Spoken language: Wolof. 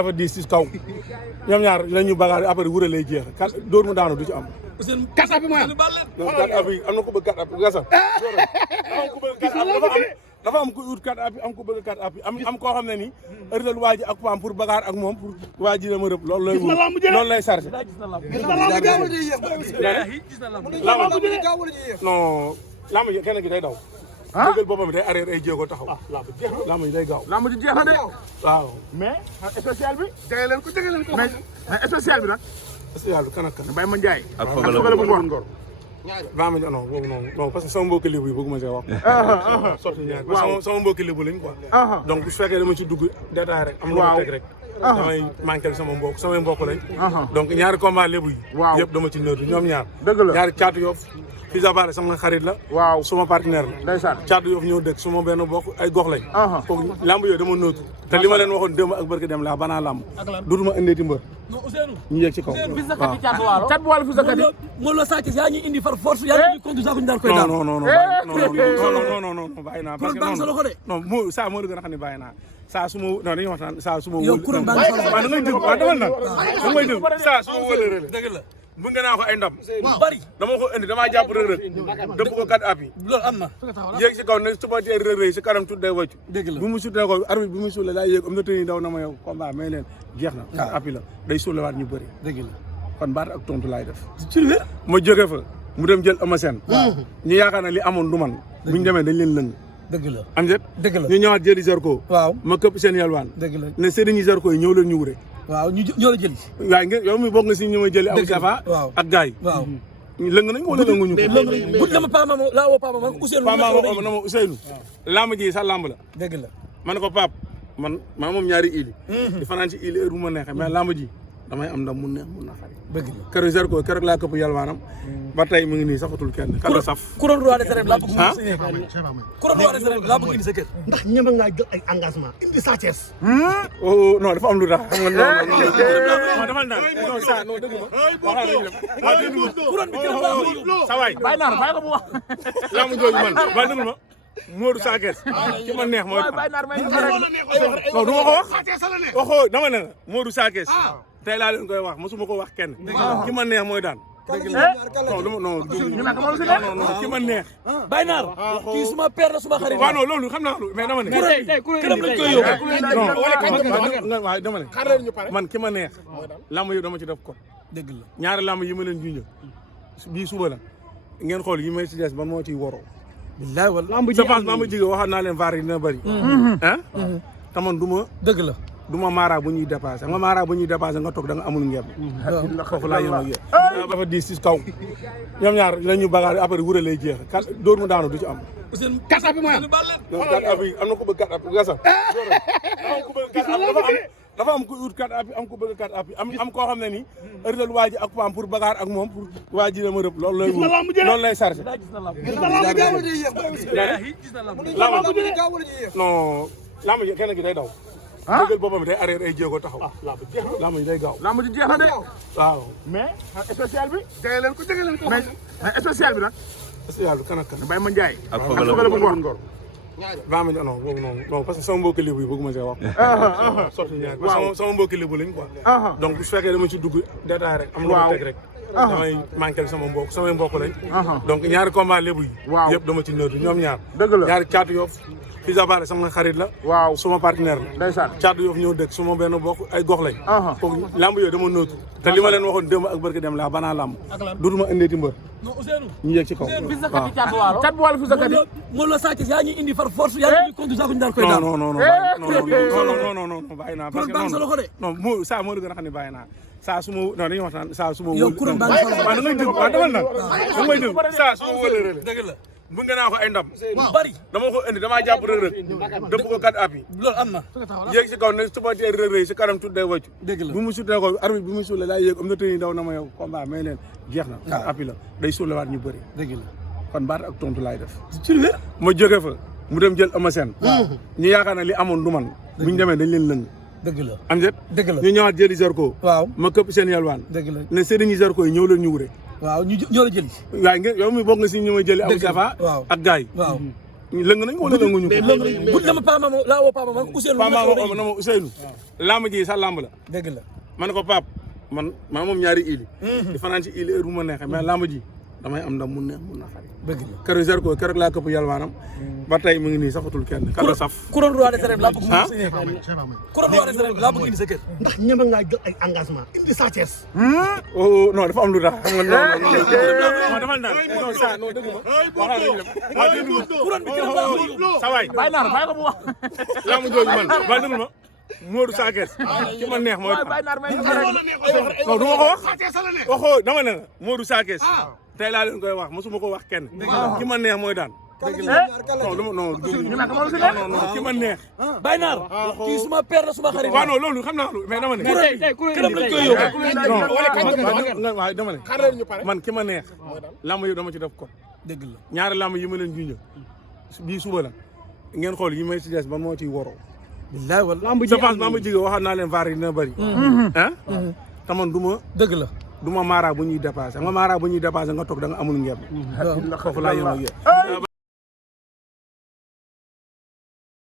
dafa diis ci kaw ñoom ñaar la ñu bagaar après wure lay jeex kat dóor mu daanu du ci am. kat abi mooy am. non kat abi am na ko bëgg kat abi gasal. dafa am ku ut kat abi am ku bëgg kat abi am koo xam ne ni ërtal waa ji ak paam pour bagaar ak moom pour waa ji dama rëb loolu lay wut loolu lay chargé. non lamb ji kenn gi day daw. dëggal boppam day arrière ay jéego taxaw. lamb ji day gaaw. lamb ji jeex na de. waaw. mais spécial bi. jege leen ko. mais spécial bi nag. spécial bi kan ak kan. Mbaye Ma Ndiaye. ak Fagala bu Ngor. maa ma non boobu non parce que sama mbokki lébu yi bëgguma see wax. sotti ñaar parce que sama mbokki lébu lañ quoi. donc su fekkee dama ci dugg détail rek. am lu ma teg rek. damay manqué sama mbokk samay mbokk lañ. donc ñaari combat lébu yi. yëpp dama ci nëdd ñoom ñaar. dëgg la ñaari caatu Yoff Fils de Balla sama xarit la. waaw suma partenaire la. ndeysaan caatu Yoff ñëw dëkk suma benn bokk ay gox lañ. kooku lamb yooyu dama nëdd. te li ma leen waxoon démb ak barke dem laa banaa lamb. dutuma indeeti mbër. ñu yegg ci kaw waaw. cat bu wàllu Fils de Katy. moo la sàcc yaa ñuy indi far force yaa ñuy contre saako ñu daan koy daan. non bàyyi naa parce que non moo saa moo la gën a xam ne bàyyi naa saa su ma non dañuy waxtaan saa su ma yow kuréel baa ngi waaw da ngay dégg waaw dama nag da ngay dégg saa su ma wëlee dëgg la bu nga naa ko ay ndam bari dama ko indi damaa jàpp Reug Reug dëpp ko kat appi loolu am na yéeg si kaw ne supporter Reug Reug si kanam tuddee wàccu dëgg la bu mu sutee ko arbitre bi mu suule laa yéeg am na tëni daw na ma yow combat may leen jeex na kat appi la day suulewaat ñu bëri dëgg la kon baat ak tontu laay def ci lu ma jóge fa mu dem jël Eumeu Sène ñu yaakaar na li amoon du man bu ñu demee dañ leen lëng dëgg la am jet dëgg la ñu ñëwaat jëli Zarko waaw ma këpp seen yalwaan dëgg la ne sëriñu Zarko yi ñëw leen ñu wure waaw ñu ñoo la jëli waaye ngeen yow mi bokk nga si ñu may jëli aw safa ak gars yi waaw lëng nañ ko wala lënguñu ko bu dama Pama ma laa woo Pama man Ousseynou Pama ma na ma Ousseynou lamb ji sa lamb la dëgg la ma ne ko Pape man maa moom ñaari ili di fanaan ci ili heure bu ma neexee mais lamb ji damay am ndam mun neex mun na xari dëgg la keroog Zarko keroog laa këpp yalwaanam ba tey mu ngi nii saxatul kenn kala saf couronne roi des arènes laa bëgg couronne roi des arènes laa bëgg indi sa kër ndax ñeme ngaa jël ay engagement indi Sa Thiès. non dafa am lu tax xam nga non dafa naan non sa non dëgg ma waxal dëgg ma couronne bi keroog sa waay bàyyi naa bàyyi ko mu wax. lamb jooju man ba dëgg ma Modou Sa Thiès ki ma neex mooy bàyyi naa may non du ma ko wax waxoo dama ne la Modou Sa Thiès tey laa leen koy wax mosuma ko wax kenn ki ma neex mooy daan non dama non ki ma neex Baye Naar kii suma père la suma xarit waaw non loolu xam naa loolu mais dama ne këram lañ koy yóbbu non waaw dama ne man ki ma neex lamb yi dama ci def ko dëgg la ñaari lamb yi ma leen junjë bii suba la ngeen xool yi may ci des ban moo ciy waroo billaay wala je pense maa ma jigéen waxaat naa leen vaar yi dina bëri ah te man du ma dëgg la du ma maara bu ñuy dépassé nga maara bu ñuy dépassé nga toog da nga amul ngeen foofu laa yem ak yéen dafa diis ci kaw ñoom ñaar la ñu bagaar après wure lay jeex kat dóor mu daanu du ci am kat abi mooy am. non kat abi am na ko bëgg kat abi gasal dafa am ku ut kat abi am ku bëgg kat abi am koo xam ne ni ërtal waa ji ak paam pour bagaar ak moom pour waa ji dama rëb loolu lay wut loolu lay chargé non lamb ji kenn gi day daw dëggal boppam day arrière ay jéego taxaw lamb ji day gaaw lamb ji jeex na de. waaw mais spécial bi. jege leen ko. mais spécial bi nag. spécial bi kan ak kan Mbaye Ma Ndiaye. ak Fagala bu Ngor. baa ma non boobu non parce que sama mbokki lébu yi bëgguma see wax sotti ñaar parce que sama mbokki lébu lañ quoi donc su fekkee dama ci dugg détail rek am lu ma teg rek damay manqué sama mbokk samay mbokk lañ donc ñaari combat lébu yi yëpp dama ci nëdd ñoom ñaar dëgg la ñaari caatu Yoff Fils de Balla sama xarit la suma partenaire la ndeysaan caatu Yoff ñëw dëkk suma benn bokk ay gox lañ kooku lamb yooyu dama nëdd te li ma leen waxoon démb ak barke dem laa banaa lamb dutuma indeeti mbër ñu yegg ci kaw waaw cat bu wàllu Fils de Katy. moo la sàcc yaa ñuy indi far force yaa ñuy contre saako ñu daan koy daan non bàyyi naa parce que non moo saa moo la gën a xam ne bàyyi naa saa su ma non dañuy waxtaan saa su ma yow kuréel baa ngi waaw da ngay dégg waaw dama nag da ngay dégg saa su ma wëlee dëgg la bu nga naa ko ay ndam bari dama ko indi damaa jàpp Reug Reug dëpp ko kat appi loolu am na yéeg si kaw ne supporter Reug Reug si kanam tuddee wàccu dëgg la bu mu sutee ko arbitre bi mu suule laa yéeg am na tëni daw na ma yow combat may leen jeex na kat appi la day suulewaat ñu bëri dëgg la kon baat ak tontu laay def ci lu ma jóge fa mu dem jël Eumeu Sène ñu yaakaar na li amoon du man bu ñu demee dañ leen lëng dëgg la am jet dëgg la ñu ñëwaat jëli Zarko waaw ma këpp seen yalwaan dëgg la ne sëriñu Zarko yi ñëw leen ñu wure waaw ñu ñoo la jëli waaye ngeen yow mi bokk nga si ñu may jëli aw safa ak gars yi waaw lëng nañ wala lënguñu ko. bu dama Paa Mama laa woo Paa Mama man Ousseynou. Paa Mama na ma Ousseynou. lamb ji sa lamb la. dëgg la. ma ne ko Pape man maa moom ñaari ili. di fanaan ci ili heure bu ma neexee mais lamb ji damay am ndam mu neex mun na xari. dëgg la keroog Zarko keroog laa këpp yalwaanam. ba tey mu ngi nii saxatul kenn kàlla saf. couronne roi des arènes laa bëgg. ah couronne roi des arènes laa bëgg indi sa kër. ndax ñeme ngaa jël ay engagement indi Sa Thiès. oh non dafa am lu tax xam nga non dafa naan non ça non dëgg ma. waaw dëgg ma couronne bi keroog laa bëgg. sa waay. bàyyi naar bàyyi ko mu wax. lamb jooju man ba dëgg ma Modou Sa Thiès ki ma neex mooy. bàyyi naar may non du ma ko wax. waxoo dama ne la Modou Sa Thiès tey laa leen koy wax mosuma ko wax kenn. ki ma neex mooy daan. non du ma non ki ma neex. Baye Naar kii suma père la suma xarit. waaw non loolu xam naa mais dama ne. këram lañ koy yóbbu. non waaw dama ne. man ki ma neex. lamb yi dama ci def ko. dëgg la ñaari lamb yi ma leen junjee bii suba la ngeen xool yi may si des ban moo ciy waroo. billaay wala. je pense maa ma jigéen waxaat naa leen vaar yi dina bëri. ah te man du ma. dëgg la. du ma maara bu ñuy dépassé nga maara bu ñuy dépassé nga toog da nga amul ngeen. foofu laa yem ak yéen